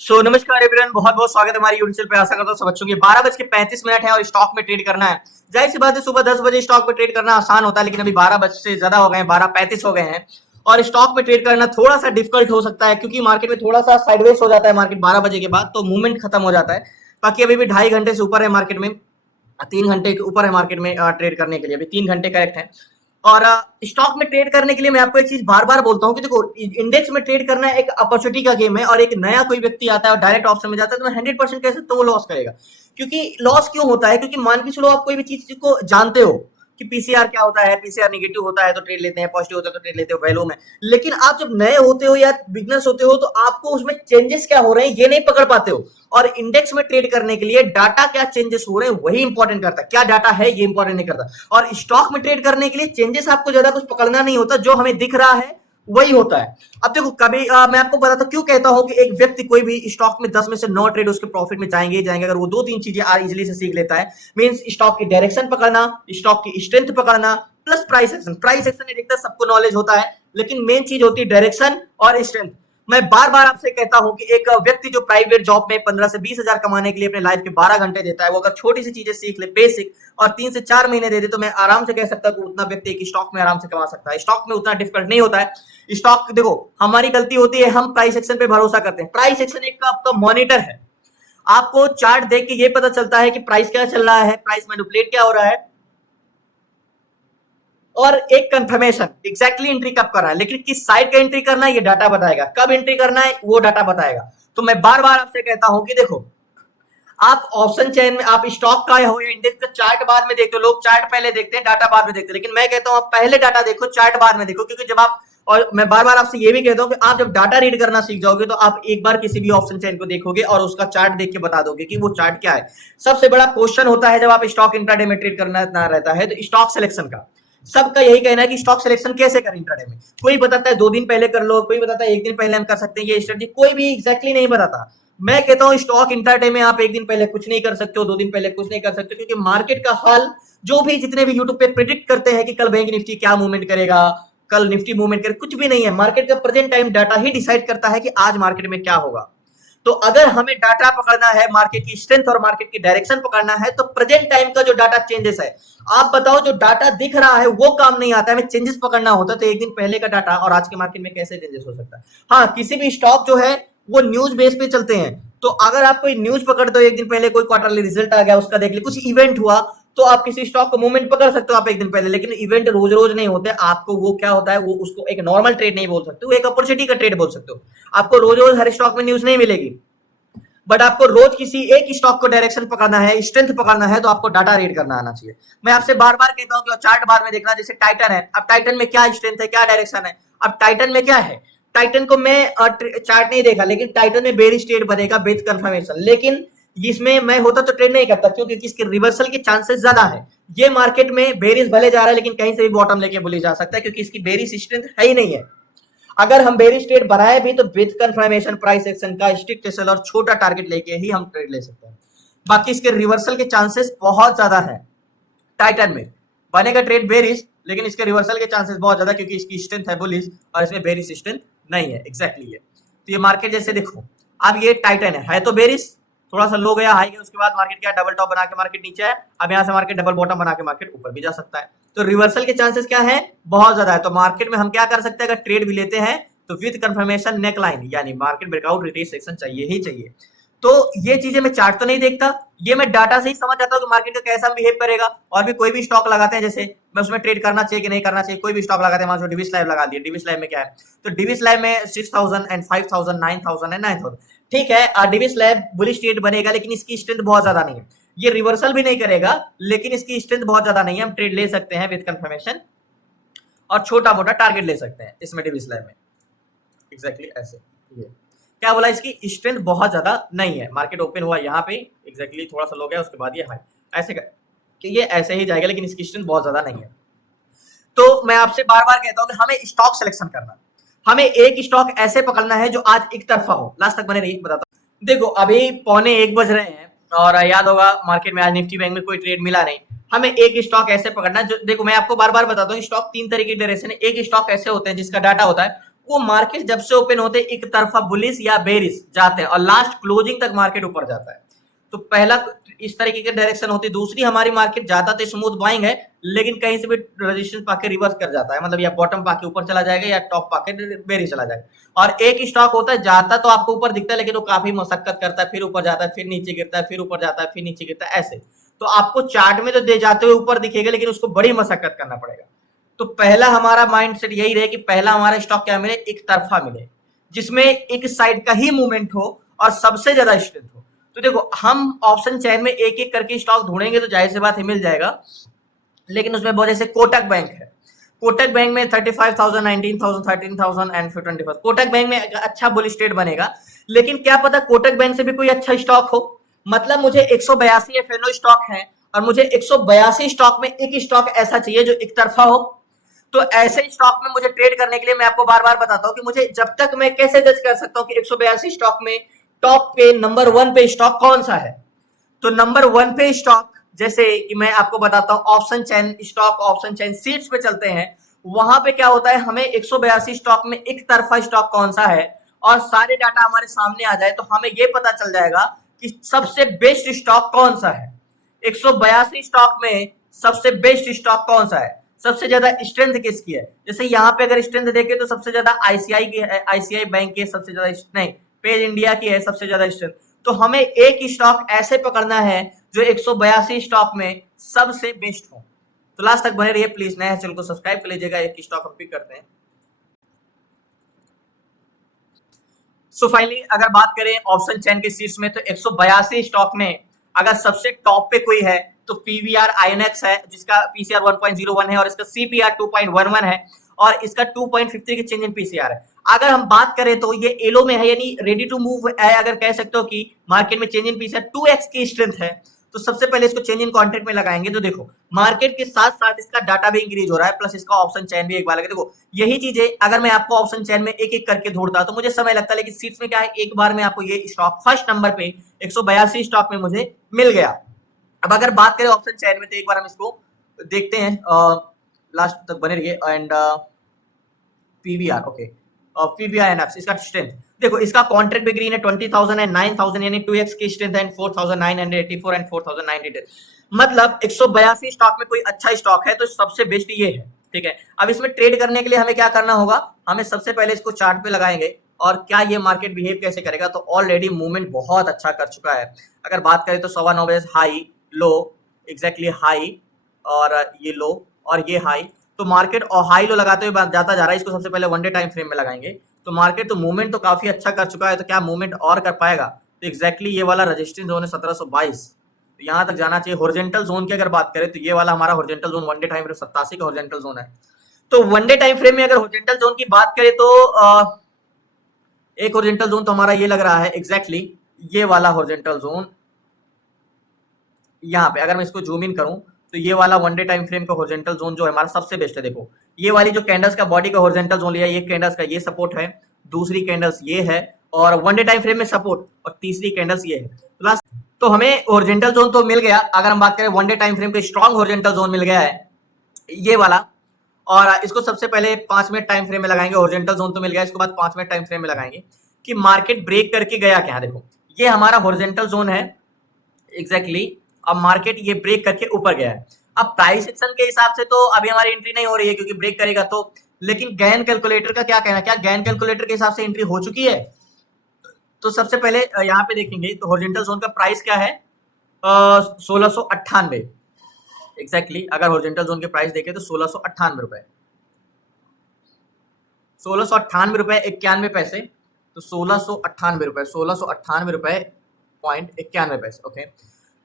नमस्कार एवरीवन, बहुत बहुत स्वागत है हमारी यूट्यूब चैनल पे। आशा करता हूँ सब बच्चों की 12:35 है और स्टॉक में ट्रेड करना है। जाहिर सी बात है, सुबह 10 बजे स्टॉक में ट्रेड करना आसान होता है, लेकिन अभी 12 बजे से ज्यादा हो गए हैं, 12:35 हो गए हैं और स्टॉक में ट्रेड करना थोड़ा सा डिफिकल्ट हो सकता है, क्योंकि मार्केट में थोड़ा सा साइडवेज हो जाता है। मार्केट 12 बजे के बाद तो मूवमेंट खत्म हो जाता है। बाकी अभी भी 2.5 घंटे से ऊपर है मार्केट में, 3 घंटे के ऊपर है मार्केट में ट्रेड करने के लिए। अभी 3 घंटे करेक्ट है। और स्टॉक में ट्रेड करने के लिए मैं आपको एक चीज बार बार बोलता हूँ कि देखो, इंडेक्स में ट्रेड करना एक अपॉर्चुनिटी का गेम है, और एक नया कोई व्यक्ति आता है और डायरेक्ट ऑप्शन में जाता है तो मैं 100% कह सकता हूँ वो लॉस करेगा। क्योंकि लॉस क्यों होता है? क्योंकि मान के चलो आप कोई भी चीज को जानते हो कि पीसीआर क्या होता है, पीसीआर निगेटिव होता है तो ट्रेड लेते हैं, पॉजिटिव होता है तो ट्रेड लेते हो वैल्यू में। लेकिन आप जब नए होते हो या बिगनर्स होते हो तो आपको उसमें चेंजेस क्या हो रहे हैं ये नहीं पकड़ पाते हो। और इंडेक्स में ट्रेड करने के लिए डाटा क्या चेंजेस हो रहे हैं वही इंपॉर्टेंट करता है, क्या डाटा है ये इंपॉर्टेंट नहीं करता। और स्टॉक में ट्रेड करने के लिए चेंजेस आपको ज्यादा कुछ पकड़ना नहीं होता, जो हमें दिख रहा है वही होता है। अब देखो, कभी मैं आपको बताता क्यों कहता हूं कि एक व्यक्ति कोई भी स्टॉक में 10 में से 9 ट्रेड उसके प्रॉफिट में जाएंगे ही जाएंगे, अगर वो 2-3 चीजें इजिली से सीख लेता है। मींस स्टॉक की डायरेक्शन पकड़ना, स्टॉक की स्ट्रेंथ पकड़ना, plus price action. Price action नहीं दिखता, सबको नॉलेज होता है, लेकिन मेन चीज होती है डायरेक्शन और स्ट्रेंथ। मैं बार बार आपसे कहता हूं कि एक व्यक्ति जो प्राइवेट जॉब में 15 से 20 हजार कमाने के लिए अपने लाइफ के 12 घंटे देता है, वो अगर छोटी सी चीजें सीख ले बेसिक और 3 से 4 महीने दे दे, तो मैं आराम से कह सकता हूं कि उतना व्यक्ति एक स्टॉक में आराम से कमा सकता है। स्टॉक में उतना डिफिकल्ट नहीं होता है। स्टॉक देखो, हमारी गलती होती है, हम प्राइस एक्शन पे भरोसा करते हैं। प्राइस एक्शन एक आपका मॉनिटर है, आपको चार्ट देख के ये पता चलता है कि प्राइस क्या चल रहा है, प्राइस मैनिपुलेट क्या हो रहा है, और एक कंफर्मेशन एग्जैक्टली एंट्री कब कर रहा है। लेकिन किस साइड का एंट्री करना है ये डाटा बताएगा, कब एंट्री करना है वो डाटा बताएगा। तो मैं बार बार आपसे कहता हूं कि देखो, आप ऑप्शन चेन में, आप स्टॉक का हो या इंडेक्स का चार्ट बाद में देखते हो। लोग चार्ट पहले देखते हैं, डाटा बाद में देखते हैं, लेकिन मैं कहता हूं आप पहले डाटा देखो, चार्ट बाद में देखो। क्योंकि जब आप, और मैं बार बार आपसे ये भी कहता हूं कि आप जब डाटा रीड करना सीख जाओगे तो आप एक बार किसी भी ऑप्शन चेन को देखोगे और उसका चार्ट देख के बता दोगे कि वो चार्ट क्या है। सबसे बड़ा क्वेश्चन होता है जब आप स्टॉक इंट्राडे में ट्रेड करना ना रहता है तो स्टॉक सिलेक्शन का। सबका यही कहना है कि स्टॉक सिलेक्शन कैसे करें इंट्राडे में। कोई बताता है 2 दिन पहले कर लो, कोई बताता है 1 दिन पहले हम कर सकते हैं ये स्ट्रेटजी, कोई भी एग्जैक्टली नहीं बताता। मैं कहता हूं स्टॉक इंट्राडे में आप 1 दिन पहले कुछ नहीं कर सकते हो, 2 दिन पहले कुछ नहीं कर सकते, क्योंकि मार्केट का हाल जो भी जितने भी यूट्यूब पे प्रिडिक्ट करते हैं कि कल बैंक निफ्टी क्या मूवमेंट करेगा, कल निफ्टी मूवमेंट करे, कुछ भी नहीं है। मार्केट का प्रेजेंट टाइम डाटा ही डिसाइड करता है कि आज मार्केट में क्या होगा। तो अगर हमें डाटा पकड़ना है, मार्केट की स्ट्रेंथ और मार्केट की डायरेक्शन पकड़ना है, तो प्रेजेंट टाइम का जो डाटा चेंजेस है, आप बताओ जो डाटा दिख रहा है वो काम नहीं आता है, हमें चेंजेस पकड़ना होता है। तो 1 दिन पहले का डाटा और आज के मार्केट में कैसे चेंजेस हो सकता है। हाँ, किसी भी स्टॉक जो है वो न्यूज बेस पे चलते हैं, तो अगर आप कोई न्यूज पकड़ दो, 1 दिन पहले कोई क्वार्टरली रिजल्ट आ गया उसका देख ले, कुछ इवेंट हुआ, तो आप किसी स्टॉक को मूवमेंट पकड़ सकते हो आप 1 दिन पहले। लेकिन इवेंट रोज रोज नहीं होते, आपको वो क्या होता है, वो उसको एक नॉर्मल ट्रेड नहीं बोल सकते, वो एक अपॉर्चुनिटी का ट्रेड बोल सकते हो। आपको रोज रोज हर स्टॉक में न्यूज नहीं मिलेगी, बट आपको रोज किसी एक स्टॉक को डायरेक्शन पकड़ना है, स्ट्रेंथ पकड़ना है, तो आपको डाटा रीड करना आना चाहिए। मैं आपसे बार बार कहता हूं कि चार्ट बाद में देखना। जैसे टाइटन है, अब टाइटन में क्या स्ट्रेंथ है, क्या डायरेक्शन है। अब टाइटन में क्या है, टाइटन को मैं चार्ट नहीं देखा, लेकिन टाइटन में बेरिश ट्रेड बनेगा विद कंफर्मेशन। लेकिन इसमें मैं होता तो ट्रेड नहीं करता, क्योंकि इसके रिवर्सल के चांसेस ज्यादा है। ये मार्केट में बेरिश भले जा रहा है, लेकिन कहीं से भी बॉटम लेके बोली जा सकता है, क्योंकि इसकी बेरिश स्ट्रेंथ है ही नहीं है। अगर हम बेरिश ट्रेड बनाए भी तो विद कंफर्मेशन प्राइस एक्शन का स्ट्रिक्ट एसएल और छोटा टारगेट लेके ही हम ट्रेड ले सकते हैं। बाकी इसके रिवर्सल के चांसेस बहुत ज्यादा है। टाइटन में बनेगा ट्रेड बेरिश, लेकिन इसके रिवर्सल के चांसेस बहुत ज्यादा, क्योंकि इसकी स्ट्रेंथ है बुलिश और इसमें बेरिश स्ट्रेंथ नहीं है। एग्जैक्टली ये तो ये मार्केट जैसे देखो, अब ये टाइटन है तो बेरिश, थोड़ा सा लो गया, हाई गया, उसके बाद मार्केट क्या डबल टॉप बना के मार्केट नीचे है। अब यहाँ से मार्केट डबल बॉटम बना के मार्केट ऊपर भी जा सकता है। तो रिवर्सल के चांसेस क्या है, बहुत ज्यादा है। तो मार्केट में हम क्या कर सकते हैं, अगर ट्रेड भी लेते हैं तो विद कंफर्मेशन नेक लाइन, यानी मार्केट ब्रेकआउट रिट्रेस सेक्शन चाहिए ही चाहिए। तो ये चीजें मैं चार्ट तो नहीं देखता, ये मैं डाटा से ही समझ जाता हूँ कि मार्केट का कैसा बिहेव करेगा। और भी कोई भी स्टॉक लगाते हैं, जैसे मैं उसमें ट्रेड करना चाहिए कि नहीं करना चाहिए, कोई भी स्टॉक लगाते हैं, मान लो डिविस लाइव लगा दिया। डिविस लाइव में क्या है, तो डिविस लाइव में 6000 एंड 5000 9000 एंड 9000, ठीक है। डिविस लाइव बुलिश ट्रेड बनेगा, लेकिन इसकी स्ट्रेंथ बहुत ज्यादा नहीं है। ये रिवर्सल भी नहीं करेगा, लेकिन इसकी स्ट्रेंथ बहुत ज्यादा नहीं है। हम ट्रेड ले सकते हैं विद कंफर्मेशन और छोटा मोटा टारगेट ले सकते हैं इसमें डिविस लाइव में। एग्जैक्टली ऐसे ये क्या बोला, इसकी स्ट्रेंथ बहुत ज्यादा नहीं है। मार्केट ओपन हुआ यहाँ पे, एग्जैक्टली थोड़ा सा लो गया, उसके बाद ये हाई, ऐसे कि ये ऐसे ही जाएगा, लेकिन इसकी स्ट्रेंथ बहुत ज्यादा नहीं है। तो मैं आपसे बार बार कहता हूँ कि हमें स्टॉक सिलेक्शन करना, हमें एक स्टॉक ऐसे पकड़ना है जो आज एक तरफा हो। लास्ट तक बने रहिए, बताता हूँ। देखो, अभी 12:45 बज रहे हैं और याद होगा मार्केट में आज निफ्टी बैंक में कोई ट्रेड मिला नहीं। हमें एक स्टॉक ऐसे पकड़ना है जो, देखो मैं आपको बार बार बताता हूँ, स्टॉक 3 तरह की डायरेक्शन है। एक स्टॉक ऐसे होते हैं जिसका डाटा होता है वो मार्केट जब से ओपन होते एक तरफा बुलिश या बेरिश जाते हैं और लास्ट क्लोजिंग तक मार्केट ऊपर जाता है। तो पहला इस तरीके की डायरेक्शन होती है। दूसरी हमारी मार्केट जाता तो स्मूथ बाइंग है, लेकिन कहीं से भी रेजिस्टेंस पाके रिवर्स कर जाता है, मतलब या बॉटम पाके ऊपर चला जाएगा या टॉप पाके बेरिश चला जाएगा। और एक स्टॉक होता है जाता तो आपको ऊपर दिखता है, लेकिन वो काफी मशक्कत करता है, फिर ऊपर जाता है, फिर नीचे गिरता है, फिर ऊपर जाता है, फिर नीचे गिरता है, ऐसे। तो आपको चार्ट में तो दे जाते हुए ऊपर दिखेगा, लेकिन उसको बड़ी मशक्कत करना पड़ेगा। तो पहला हमारा माइंडसेट यही रहे कि पहला हमारा स्टॉक क्या मिले, एक तरफा मिले, जिसमें एक साइड का ही मूवमेंट हो और सबसे ज्यादा स्ट्रेंथ हो। तो देखो हम ऑप्शन चेन में एक एक करके स्टॉक ढूंढेंगे तो जाहिर सी बात है मिल जाएगा, लेकिन उसमें बहुत जैसे कोटक बैंक है, कोटक बैंक में 35,000, 19,000, 13,000 एंड 25। कोटक बैंक में अच्छा बुल स्ट्रेट बनेगा, लेकिन क्या पता कोटक बैंक से भी कोई अच्छा स्टॉक हो। मतलब मुझे 182 एफएनओ स्टॉक है और मुझे 182 स्टॉक में एक स्टॉक ऐसा चाहिए जो एक तरफा हो। तो ऐसे स्टॉक में मुझे ट्रेड करने के लिए मैं आपको बार बार बताता हूं कि मुझे जब तक मैं कैसे जज कर सकता हूं कि 182 स्टॉक में टॉप पे नंबर 1 पे स्टॉक कौन सा है। तो नंबर 1 पे स्टॉक जैसे कि मैं आपको बताता हूं option chain stock, option chain seats पे चलते हैं। वहां पे क्या होता है, हमें 182 स्टॉक में एक तरफा स्टॉक कौन सा है और सारे डाटा हमारे सामने आ जाए तो हमें यह पता चल जाएगा कि सबसे बेस्ट स्टॉक कौन सा है। 182 स्टॉक में सबसे बेस्ट स्टॉक कौन सा है, सबसे ज्यादा स्ट्रेंथ किसकी है। जैसे यहाँ पे अगर स्ट्रेंथ देखें तो सबसे ज्यादा आईसीआई की है, आईसीआई बैंक की सबसे ज्यादा, नहीं पेज इंडिया की है सबसे ज्यादा स्ट्रेंथ। तो हमें एक स्टॉक ऐसे पकड़ना है जो 182 स्टॉक में सबसे बेस्ट हो। तो लास्ट तक बने रहिए प्लीज, नए चैनल को सब्सक्राइब कर लीजिएगा। एक स्टॉक हम पिक करते हैं। सो फाइनली अगर बात करें ऑप्शन चेन के सीट्स में तो 182 स्टॉक में अगर सबसे टॉप पे कोई है तो पीवीआर आईएनएक्स है, जिसका पीसीआर 1.01 है और इसका सीपीआर 2.11 है और इसका 2.53 की चेंज इन पीसीआर है। अगर हम बात करें तो ये एलो में है, यानी रेडी टू मूव है। अगर कह सकते हो कि मार्केट में चेंज इन पीसीआर 2x की स्ट्रेंथ है, तो सबसे पहले इसको चेंज इन कॉन्ट्रैक्ट में लगाएंगे। तो देखो मार्केट के साथ साथ इसका डाटा भी इंक्रीज हो रहा है, प्लस इसका ऑप्शन चेन भी एक बार लगे। देखो यही चीजें अगर मैं आपको ऑप्शन चेन में एक एक करके ढूंढता तो मुझे समय लगता है, लेकिन सीट्स में क्या है, एक बार में आपको ये स्टॉक फर्स्ट नंबर पे 182 स्टॉक में मुझे मिल गया। अब अगर बात करें ऑप्शन चेन में तो एक बार हम इसको देखते हैं, लास्ट तक बने रहिए। And PVR, okay, PVR NF इसका स्ट्रेंथ देखो, इसका कॉन्ट्रैक्ट भी ग्रीन है 20,000 एंड 9,000, यानी 2x की स्ट्रेंथ है, 4,984 एंड 4,980। मतलब 182 स्टॉक में कोई अच्छा स्टॉक है तो सबसे बेस्ट ये है, ठीक है। अब इसमें ट्रेड करने के लिए हमें क्या करना होगा, हमें सबसे पहले इसको चार्ट पे लगाएंगे और क्या ये मार्केट बिहेव कैसे करेगा। तो ऑलरेडी मूवमेंट बहुत अच्छा कर चुका है। अगर बात करें तो 9:15 बजे हाई लो, एग्जैक्टली हाई और ये लो और ये हाई, तो मार्केट और हाई लो लगाते हुए जाता जा रहा है। इसको सबसे पहले वन डे टाइम फ्रेम में लगाएंगे तो मार्केट तो मूवमेंट तो काफी अच्छा कर चुका है। तो क्या मूवमेंट और कर पाएगा, तो एग्जैक्टली ये वाला रजिस्टेंस जोन है 1722, तो यहाँ तक जाना चाहिए। हॉरिजॉन्टल जोन की अगर बात करें तो ये वाला हमारा horizontal zone one day time frame 87 का हॉरिजॉन्टल जोन है। तो वन डे टाइम फ्रेम में अगर हॉरिजॉन्टल जोन की बात करें तो एक हॉरिजॉन्टल जोन तो हमारा ये लग रहा है एग्जैक्टली ये वाला हॉरिजॉन्टल जोन। यहाँ पे अगर मैं इसको जूम इन करूं तो ये वाला वन डे टाइम फ्रेम का हॉरिजॉन्टल जोन जो है हमारा सबसे बेस्ट है। देखो ये वाली जो कैंडल्स का बॉडी का हॉरिजॉन्टल जोन लिया, ये कैंडल्स का ये सपोर्ट है, दूसरी कैंडल्स ये है और वन डे टाइम फ्रेम में सपोर्ट, और तीसरी कैंडल्स ये है। तो हमें हॉरिजॉन्टल जोन तो मिल गया। अगर हम बात करें वन डे टाइम फ्रेम का स्ट्रॉन्ग हॉरिजॉन्टल जोन मिल गया है ये वाला, और इसको सबसे पहले 5 मिनट टाइम फ्रेम में लगाएंगे। हॉरिजॉन्टल जोन तो मिल गया, इसके बाद 5 मिनट टाइम फ्रेम में लगाएंगे कि मार्केट ब्रेक करके गया क्या। देखो ये हमारा हॉरिजॉन्टल जोन है एग्जैक्टली। अब मार्केट ये ब्रेक करके ऊपर गया है। अब प्राइस एक्शन के हिसाब से तो अभी हमारी एंट्री नहीं हो रही है क्योंकि ब्रेक करेगा तो, लेकिन गैन कैलकुलेटर का क्या कहना, क्या गैन कैलकुलेटर के हिसाब से एंट्री हो चुकी है। तो सबसे पहले यहाँ पे देखेंगे तो हॉरिजॉन्टल जोन का प्राइस क्या है, 1698 एग्जैक्टली। अगर हॉरिजॉन्टल जोन के प्राइस देखें तो 1698 रुपए, 1698 रुपए 91 पैसे। तो 1698 रुपए, 1698 रुपए .91 ओके।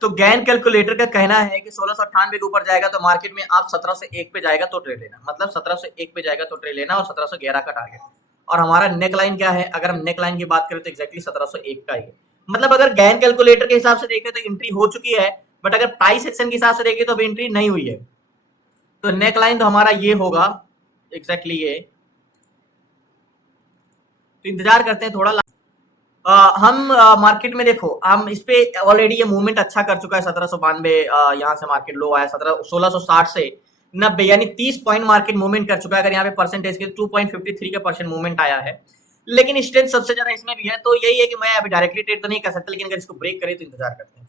तो गैन कैलकुलेटर का कहना है कि 1698 के ऊपर जाएगा तो मार्केट में आप 1701 पे जाएगा तो ट्रेड लेना, मतलब 1701 पे जाएगा तो ट्रेड लेना और 1711 का टारगेट। और हमारा नेक लाइन क्या है, अगर हम नेक लाइन की बात करें तो एग्जैक्टली 1701 का ही है। मतलब अगर गैन कैलकुलेटर के हिसाब से देखें तो एंट्री हो चुकी है, बट अगर प्राइस एक्शन के हिसाब से देखें तो अभी एंट्री नहीं हुई है। तो नेक लाइन तो हमारा ये होगा एग्जैक्टली ये। तो इंतजार करते हैं थोड़ा। हम मार्केट में देखो हम इस पे ऑलरेडी ये मूवमेंट अच्छा कर चुका है। 1792 यहाँ से मार्केट लो आया, 1660 से 90 यानी 30 पॉइंट मार्केट मूवमेंट कर चुका है। अगर यहाँ पे परसेंटेज के 2.53 का परसेंट मूवमेंट आया है, लेकिन स्ट्रेंथ सबसे ज्यादा इसमें भी है। तो यही है कि मैं अभी डायरेक्टली ट्रेड तो नहीं कर सकता, लेकिन अगर इसको ब्रेक करे तो इंतजार करते हैं।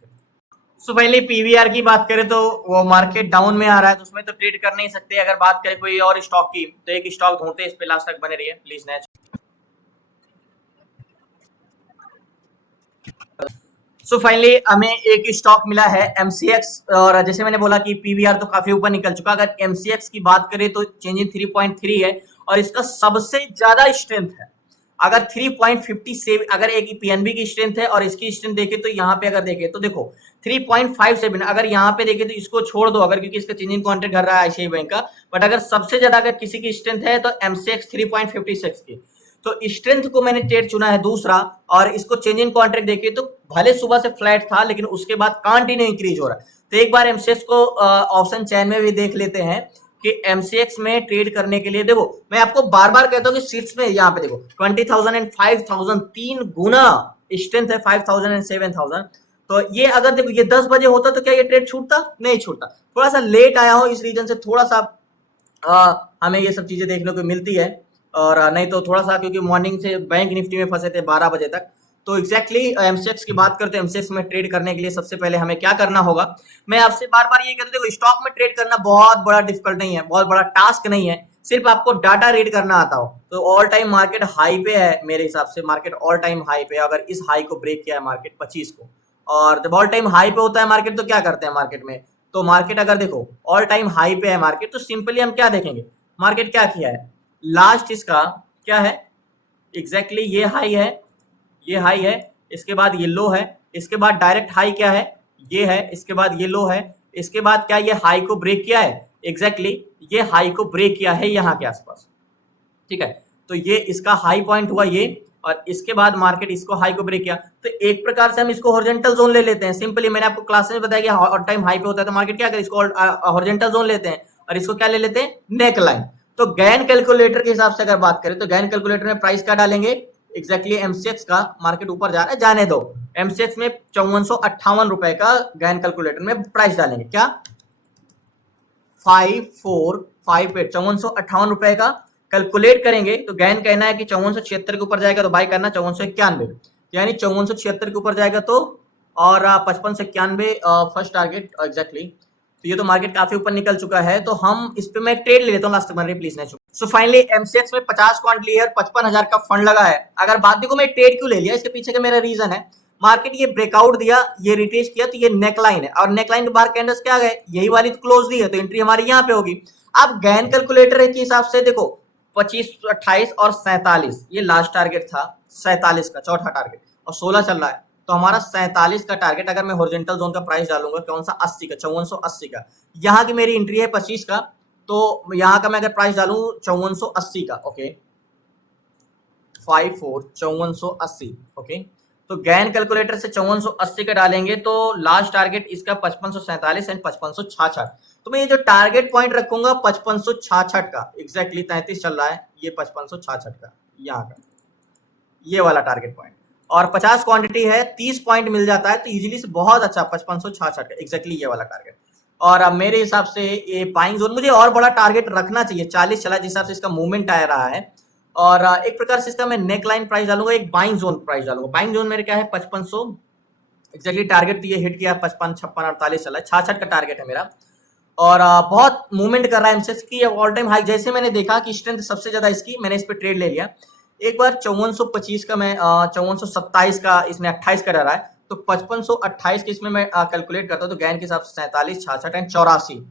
सो पहले पीवीआर की बात करें तो वो मार्केट डाउन में आ रहा है, तो उसमें तो ट्रेड कर नहीं सकते। अगर बात करें कोई और स्टॉक की, तो एक स्टॉक ढूंढते हैं, इस पे लास्ट तक बने रहिए प्लीज। नेक्स्ट सो फाइनली हमें एक स्टॉक मिला है एमसीएक्स, और जैसे मैंने बोला कि पीवीआर तो काफी ऊपर निकल चुका। अगर एमसीएक्स की बात करें तो चेंज इन 3.3 है, और इसका सबसे ज्यादा स्ट्रेंथ है। अगर 3.57, अगर एक पीएनबी की स्ट्रेंथ है और इसकी स्ट्रेंथ देखे तो यहाँ पे अगर देखे तो देखो 3.57, अगर यहाँ पे देखे तो इसको छोड़ दो अगर, क्योंकि इसका चेंज इन कॉन्ट्रैक्ट कर रहा है आईसीआई बैंक का। बट अगर सबसे ज्यादा अगर किसी की स्ट्रेंथ है तो एमसीएक्स 3.56 की। तो स्ट्रेंथ को मैंने ट्रेड चुना है दूसरा, और इसको चेंज इन कॉन्ट्रैक्ट देखिए तो भले सुबह से फ्लैट था, लेकिन उसके बाद कंटिन्यू इंक्रीज हो रहा है। तो एक बार एमसीएक्स को ऑप्शन चैन में भी देख लेते हैं कि एमसीएक्स में ट्रेड करने के लिए। देखो मैं आपको बार बार कहता हूँ कि सीट्स में यहाँ पे देखो 20,000 एंड 5,000 3 गुना स्ट्रेंथ है, 5,000 एंड 7,000। तो ये अगर देखो ये 10 बजे होता तो क्या ये ट्रेड छूटता? नहीं छूटता। थोड़ा सा लेट आया हो, इस रीजन से थोड़ा सा हमें ये सब चीजें देखने को मिलती है, और नहीं तो थोड़ा सा क्योंकि मॉर्निंग से बैंक निफ्टी में फंसे थे 12 बजे तक। तो एग्जैक्टली एमसीएक्स की बात करते हैं। एमसीएक्स में ट्रेड करने के लिए सबसे पहले हमें क्या करना होगा, मैं आपसे बार बार ये कहता हूँ, स्टॉक में ट्रेड करना बहुत बड़ा डिफिकल्ट नहीं है, बहुत बड़ा टास्क नहीं है, सिर्फ आपको डाटा रीड करना आता हो। तो ऑल टाइम मार्केट हाई पे है, मेरे हिसाब से मार्केट ऑल टाइम हाई पे। अगर इस हाई को ब्रेक किया है मार्केट 25 को, और जब ऑल टाइम हाई पे होता है मार्केट तो क्या करते हैं मार्केट में, तो मार्केट अगर देखो ऑल टाइम हाई पे है मार्केट, तो सिंपली हम क्या देखेंगे, मार्केट क्या किया है लास्ट, इसका क्या है एग्जैक्टली ये हाई है, ये हाई है, इसके बाद ये लो है, इसके बाद डायरेक्ट हाई क्या है ये है, इसके बाद ये लो है, इसके बाद क्या ये हाई को ब्रेक किया है, एग्जैक्टली ये हाई को ब्रेक किया है यहाँ के आसपास, ठीक है। तो ये इसका हाई पॉइंट हुआ ये, और इसके बाद मार्केट इसको हाई को ब्रेक किया। तो एक प्रकार से हम इसको हॉरिजॉन्टल जोन ले लेते हैं। सिंपली मैंने आपको क्लास में बताया कि ऑल टाइम हाई पे होता है तो मार्केट क्या करे, इसको हॉरिजॉन्टल जोन लेते हैं, और इसको क्या ले लेते हैं, नेक लाइन। तो गैन कैलकुलेटर के हिसाब से अगर बात करें तो गैन कैलकुलेटर में प्राइस क्या डालेंगे, एग्जैक्टली एमसीएक्स का, मार्केट ऊपर जा रहा है जाने दो, एमसीएक्स में 5458 रुपए का गैन कैलकुलेटर में प्राइस डालेंगे, क्या 5458 5458 रुपए का कैलकुलेट करेंगे। तो गैन कहना है कि 5476 के ऊपर जाएगा तो बाय करना 5491, यानी 5476 के ऊपर जाएगा तो, और 55 से 91 फर्स्ट टारगेट एग्जैक्टली। तो ये तो मार्केट काफी ऊपर निकल चुका है, तो हम इस पे मैं ट्रेड ले लेता हूँ लास्ट तक, प्लीज नहीं। सो फाइनली एमसीएक्स में 50 क्वांट ली है, 55,000 का फंड लगा है। अगर बात देखो मैं ट्रेड क्यों ले लिया, इसके पीछे का मेरा रीजन है, मार्केट ये ब्रेकआउट दिया, ये रिटेस्ट किया, तो ये नेकलाइन है, और नेकलाइन के बाहर कैंडल्स क्या गए, यही वाली तो क्लोज दी है, तो एंट्री हमारी यहाँ पे होगी। अब गैन कैलकुलेटर के हिसाब से देखो 25, 28 और 47 ये लास्ट टारगेट था, 47 का चौथा टारगेट, और 16 चल रहा है, तो हमारा 47 का टारगेट अगर मैं हॉरिजॉन्टल जोन का प्राइस डालूंगा कौन सा, 80 का, 5480 का, यहाँ की मेरी एंट्री है 25 का, तो यहाँ का मैं अगर प्राइस डालूं 5480 का, ओके 5480, ओके। तो गैन कैलकुलेटर से 5480 का डालेंगे तो लास्ट टारगेट इसका 5547 एंड 5566। तो मैं ये जो टारगेट पॉइंट रखूंगा 5566 का, एग्जैक्टली 33 चल रहा है, ये 5566 का यहाँ का ये वाला टारगेट पॉइंट, और 50 क्वांटिटी है, 30 पॉइंट मिल जाता है तो इजीली से बहुत अच्छा 5566 का एग्जैक्टली ये वाला टारगेट। और अब मेरे हिसाब से ये बाइंग जोन मुझे और बड़ा टारगेट रखना चाहिए, 40 चला जिस हिसाब से इसका मूवमेंट आ रहा है, और एक प्रकार से इसका मैं नेक लाइन प्राइस डालूंगा, एक बाइंग जोन प्राइस डालूंगा। बाइंग जोन मेरे क्या है 5500 एग्जैक्टली टारगेट, तो ये हिट किया 55, 56, 48 चला, 66 का टारगेट है मेरा, और बहुत मूवमेंट कर रहा है एमसीएक्स की ऑल टाइम हाई। जैसे मैंने देखा कि स्ट्रेंथ सबसे ज्यादा इसकी, मैंने इस पर ट्रेड ले लिया। एक बार 5425 का मैं 5427 का इसमें 28 का रहा है, तो 5528 के इसमें मैं कैलकुलेट करता हूँ, तो गैन के हिसाब से 47, 66 एंड 84,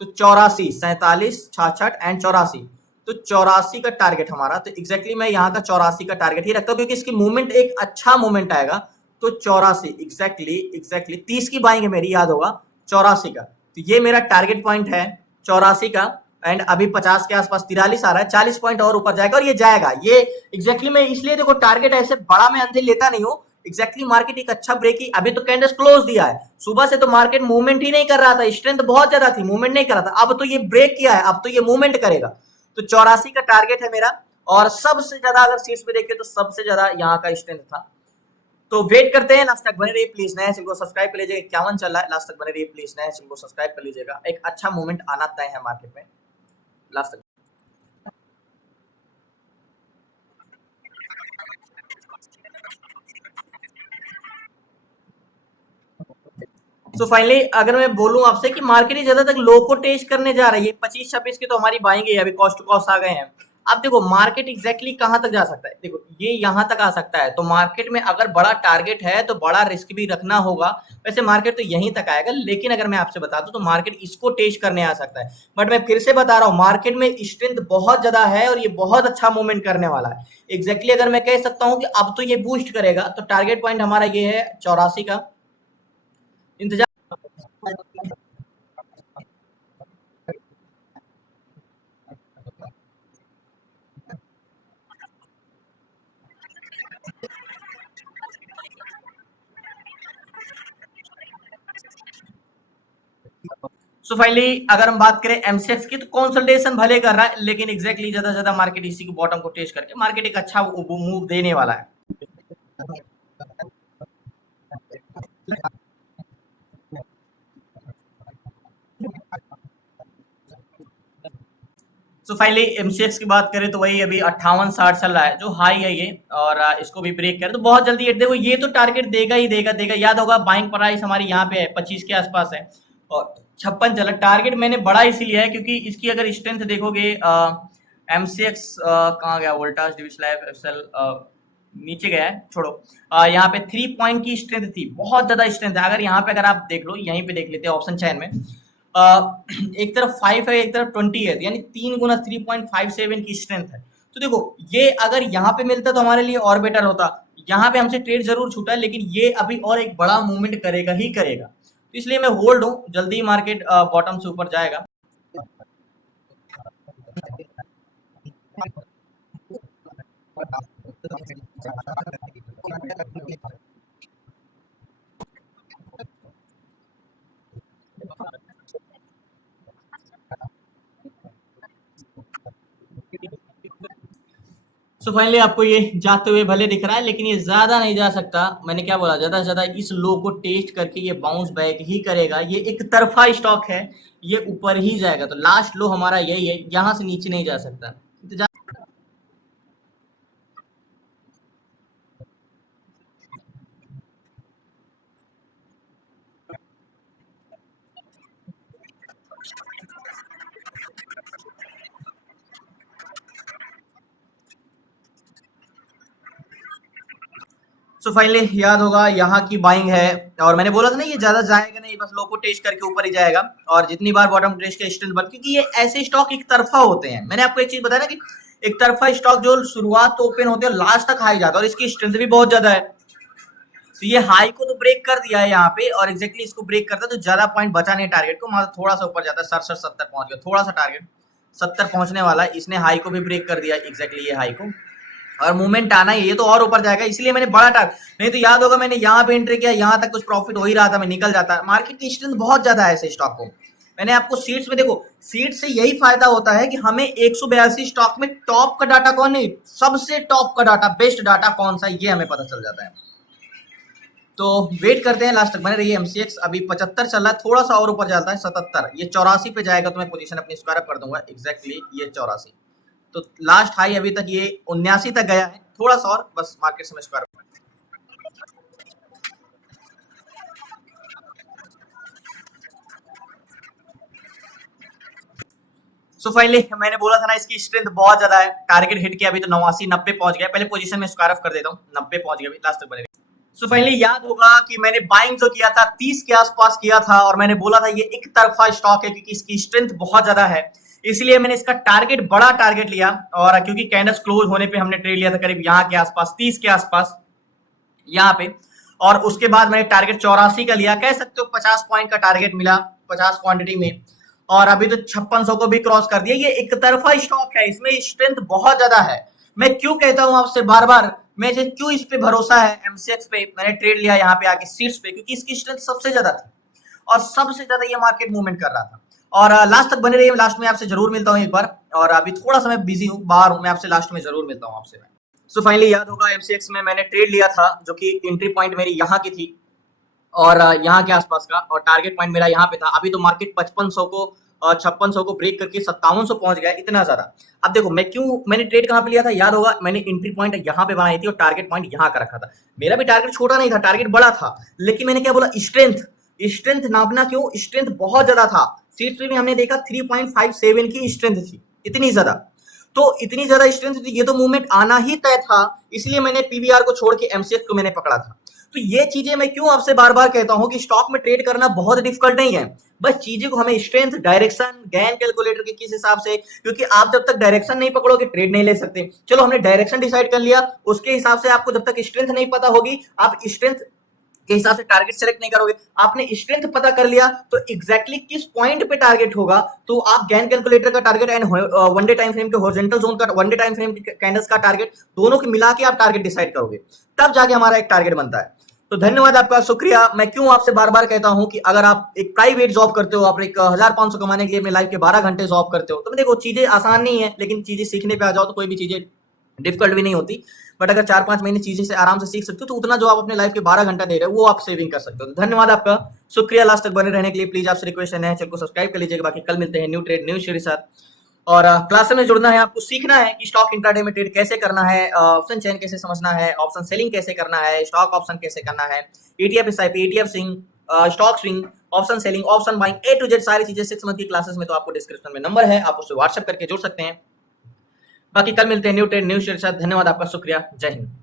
तो 84, 47, 66 एंड 84, तो 84 का टारगेट हमारा। तो एग्जैक्टली मैं यहाँ का 84 का टारगेट ही रखता हूँ, क्योंकि इसकी मूवमेंट एक अच्छा मूवमेंट आएगा। तो 84 एग्जैक्टली 30 की बाइंग है मेरी, याद होगा 84 का, तो ये मेरा टारगेट पॉइंट है 84 का, एंड अभी 50 के आसपास 43 आ रहा है, 40 पॉइंट और ऊपर जाएगा और ये जाएगा। ये एग्जैक्टली मैं इसलिए देखो टारगेट ऐसे बड़ा मैं अंदर लेता नहीं हूँ, एग्जैक्टली मार्केट एक अच्छा ब्रेक ही, अभी तो कैंडल्स क्लोज दिया है, सुबह से तो मार्केट मूवमेंट ही नहीं कर रहा था, स्ट्रेंथ बहुत ज्यादा थी, मूवमेंट नहीं कर रहा था, अब तो ये ब्रेक किया है, अब तो ये मूवमेंट करेगा। तो 84 का टारगेट है मेरा, और सबसे ज्यादा अगर सीट्स पे देखें तो सबसे ज्यादा यहाँ का स्ट्रेंथ था तो वेट करते हैं, लास्ट तक बने रहिए प्लीज। नया चैनल को सब्सक्राइब कर लीजिएगा, 51 चल रहा है, लास्ट तक बने रहिए प्लीज। नया चैनल को सब्सक्राइब कर लीजिएगा, एक अच्छा मूवमेंट आना तय है मार्केट में, लास्ट तक। तो फाइनली अगर मैं बोलूं आपसे कि मार्केट ही ज्यादा तक लो को टेस्ट करने जा रही है, 25-26 की तो हमारी बाइंग है, अभी कॉस्ट टू कॉस्ट आ गए हैं। अब देखो मार्केट एग्जैक्टली कहां तक जा सकता है, देखो ये यहां तक आ सकता है, तो मार्केट में अगर बड़ा टारगेट है तो बड़ा रिस्क भी रखना होगा। वैसे मार्केट तो यहीं तक आएगा, लेकिन अगर मैं आपसे बता दूं तो मार्केट इसको टेस्ट करने आ सकता है। बट मैं फिर से बता रहा हूं, मार्केट में स्ट्रेंथ बहुत ज्यादा है और ये बहुत अच्छा मूवमेंट करने वाला है। एग्जैक्टली अगर मैं कह सकता हूं कि अब तो ये बूस्ट करेगा, तो टारगेट पॉइंट हमारा ये है 84 का। इंतजार। सो फाइनली अगर हम बात करें एमसीएक्स की, तो कंसोलिडेशन भले कर रहा है, लेकिन एग्जैक्टली ज्यादा से ज्यादा मार्केट इसी की बॉटम को टेस्ट करके मार्केट एक अच्छा मूव देने वाला है। सो फाइनली एमसीएक्स की बात करें तो वही अभी 58-60 चल रहा है, जो हाई है ये, और इसको भी ब्रेक करे तो बहुत जल्दी ये देखो, ये तो टारगेट देगा ही देगा। याद होगा बाइंग प्राइस हमारी यहाँ पे है 25 के आसपास है, और 56 चला। टारगेट मैंने बड़ा इसीलिए है क्योंकि इसकी अगर स्ट्रेंथ देखोगे, एमसीएक्स कहाँ गया, वोल्टास डिविसलाइव एफएसएल नीचे गया है, छोड़ो। यहाँ पे 3 पॉइंट की स्ट्रेंथ थी, बहुत ज्यादा स्ट्रेंथ है। अगर यहाँ पे अगर आप देख लो, यहीं पे देख लेते हैं ऑप्शन चैन में, एक तरफ 5 है, एक तरफ 20 है, यानी 3 गुना 3.57 की स्ट्रेंथ है। तो देखो ये अगर यहाँ पे मिलता तो हमारे लिए और बेटर होता। यहाँ पे हमसे ट्रेड जरूर छूटा है, लेकिन ये अभी और एक बड़ा मूवमेंट करेगा ही करेगा, तो इसलिए मैं होल्ड हूँ। जल्दी मार्केट बॉटम से ऊपर जाएगा। सो फाइनली आपको ये जाते हुए भले दिख रहा है, लेकिन ये ज्यादा नहीं जा सकता। मैंने क्या बोला, ज्यादा से ज्यादा इस लो को टेस्ट करके ये बाउंस बैक ही करेगा। ये एक तरफा स्टॉक है, ये ऊपर ही जाएगा, तो लास्ट लो हमारा यही है, यहां से नीचे नहीं जा सकता। सो फाइनली याद होगा यहाँ की बाइंग है, और मैंने बोला था ना ये ज्यादा जाएगा नहीं, बस लो को टेस्ट करके ऊपर ही जाएगा। और जितनी बार बॉटम टेस्ट का स्ट्रेंथ बढ़, क्योंकि ये ऐसे स्टॉक एक तरफा होते हैं। मैंने आपको एक चीज बताया ना कि एक तरफा स्टॉक जो शुरुआत तो ओपन होते हैं, लास्ट तक हाई जाता है, और इसकी स्ट्रेंथ भी बहुत ज्यादा है। तो ये हाई को तो ब्रेक कर दिया है यहाँ पे, और एग्जैक्टली इसको ब्रेक करता है तो ज्यादा पॉइंट बचा नहीं टारगेट को, मतलब थोड़ा सा ऊपर जाता है, 67-70 पहुंच गया, थोड़ा सा टारगेट 70 पहुंचने वाला है। इसने हाई को भी ब्रेक कर दिया, एग्जैक्टली ये हाई को, और मूवमेंट आना ही, ये तो और ऊपर जाएगा, इसलिए मैंने बड़ा टारगेट। नहीं तो याद होगा मैंने यहाँ पे एंट्री किया, यहाँ तक कुछ प्रॉफिट हो ही रहा था, मैं निकल जाता। मार्केट की स्ट्रेंथ बहुत ज्यादा है ऐसे स्टॉक को। मैंने आपको सीट्स में देखो, सीट से यही फायदा होता है कि हमें 182 स्टॉक में टॉप का डाटा कौन है, सबसे टॉप का डाटा, बेस्ट डाटा कौन सा, ये हमें पता चल जाता है। तो वेट करते हैं, लास्ट तक बने रहिए। एमसीएक्स अभी 75 चल रहा है, थोड़ा सा और ऊपर जाता है 77, ये 84 पे जाएगा तो मैं पोजीशन अपनी स्क्वायर अप कर दूंगा, एग्जैक्टली ये 84। तो लास्ट हाई अभी तक ये 79 तक गया है, थोड़ा सा और बस मार्केट से मैं स्क्वायर। सो फाइनली मैंने बोला था ना इसकी स्ट्रेंथ बहुत ज्यादा है, टारगेट हिट किया, अभी तो 89-90 पहुंच गया। पहले पोजीशन में स्क्वायर ऑफ कर देता हूँ, 90 पहुंच गया, लास्ट तक बनेगा। सो फाइनली याद होगा कि मैंने बाइंग जो किया था 30 के आसपास किया था, और मैंने बोला था ये एक तरफा स्टॉक है क्योंकि इसकी स्ट्रेंथ बहुत ज्यादा है, इसलिए मैंने इसका टारगेट बड़ा टारगेट लिया। और क्योंकि कैंडल्स क्लोज होने पे हमने ट्रेड लिया था करीब यहाँ के आसपास, 30 के आसपास यहाँ पे, और उसके बाद मैंने टारगेट 84 का लिया, कह सकते हो 50 पॉइंट का टारगेट मिला 50 क्वांटिटी में, और अभी तो 5600 को भी क्रॉस कर दिया। ये एक तरफा स्टॉक है, इसमें स्ट्रेंथ बहुत ज्यादा है। मैं क्यों कहता हूं आपसे बार बार, मुझे क्यों इस पे भरोसा है, एमसीएक्स पे मैंने ट्रेड लिया यहाँ पे आके सीट्स पे, क्योंकि इसकी स्ट्रेंथ सबसे ज्यादा थी और सबसे ज्यादा ये मार्केट मूवमेंट कर रहा था। और लास्ट तक बने रहिए, लास्ट में आपसे जरूर मिलता हूँ एक बार, और अभी थोड़ा सा मैं बिजी हूँ, बाहर हूँ, मैं आपसे लास्ट में जरूर मिलता हूँ आपसे मैं। सो फाइनली याद होगा एमसीएक्स में मैंने ट्रेड लिया था जो कि एंट्री पॉइंट मेरी यहाँ की थी और यहाँ के आसपास का, और टारगेट पॉइंट मेरा यहाँ पे था। अभी तो मार्केट 5500 को 5600 को ब्रेक करके 5700 पहुंच गया, इतना ज्यादा। अब देखो मैंने ट्रेड कहाँ पे लिया था, याद होगा मैंने एंट्री पॉइंट यहाँ पे बनाई थी और टारगेट पॉइंट यहाँ का रखा था। मेरा भी टारगेट छोटा नहीं था, टारगेट बड़ा था, लेकिन मैंने क्या बोला, स्ट्रेंथ नापना क्यों, स्ट्रेंथ बहुत ज्यादा था। C3 में हमने देखा 3.57 की स्ट्रेंथ थी, इतनी ज्यादा। तो इतनी ज्यादा स्ट्रेंथ थी, ये तो मूवमेंट आना ही तय था, इसलिए मैंने पीवीआर को छोड़ के एमसीएक्स को मैंने पकड़ा था। तो ये चीजें मैं क्यों आपसे बार बार कहता हूं कि स्टॉक में ट्रेड करना बहुत डिफिकल्ट नहीं है, बस चीजें को हमें स्ट्रेंथ, डायरेक्शन, गैन कैलकुलेटर के किस हिसाब से, क्योंकि आप जब तक डायरेक्शन नहीं पकड़ोगे ट्रेड नहीं ले सकते। चलो हमने डायरेक्शन डिसाइड कर लिया, उसके हिसाब से आपको जब तक स्ट्रेंथ नहीं पता होगी, आप स्ट्रेंथ के हिसाब से टारगेट सेलेक्ट नहीं करोगे। आपने स्ट्रेंथ पता कर लिया तो एग्जैक्टली किस पॉइंट पे टारगेट होगा, तो आप गैन कैलकुलेटर का target and one day time frame के हॉरिजॉन्टल जोन का, one day time frame candles का टारगेट, दोनों को मिला के आप टारगेट डिसाइड करोगे, तब जाके हमारा एक टारगेट बनता है। तो धन्यवाद आपका, शुक्रिया। मैं क्यों आपसे बार बार कहता हूं कि अगर आप एक प्राइवेट जॉब करते हो, आप एक 1500 कमाने के लिए अपने लाइफ के 12 घंटे जॉब करते हो, तो देखो चीजें आसान नहीं है, लेकिन चीजें सीखने पे आ जाओ तो कोई भी चीजें डिफिकल्ट भी नहीं होती। बट अगर 4-5 महीने चीजें से आराम से सीख सकते हो तो उतना जो आप अपने लाइफ के 12 घंटा दे रहे हो वो आप सेविंग कर सकते हो। तो धन्यवाद आपका, शुक्रिया लास्ट तक बने रहने के लिए। प्लीज आपसे रिक्वेस्ट है, चैनल को सब्सक्राइब कर लीजिएगा। बाकी कल मिलते हैं न्यू ट्रेड न्यू शेयर के साथ, और क्लास में जुड़ना है, आपको सीखना है कि स्टॉक इंट्राडे में ट्रेड कैसे करना है, ऑप्शन चेन कैसे समझना है, ऑप्शन सेलिंग कैसे करना है, स्टॉक ऑप्शन कैसे करना है, ETF SIP, ETF swing, stock swing, option selling, option buying, A to Z सारी चीजें 6 मंथ की क्लासेस में, तो आपको डिस्क्रिप्शन में नंबर है, आप उससे व्हाट्सएप करके जुड़ सकते हैं। बाकी कल मिलते हैं न्यू ट्रेड न्यू शेयर के साथ। धन्यवाद आपका, शुक्रिया, जय हिंद।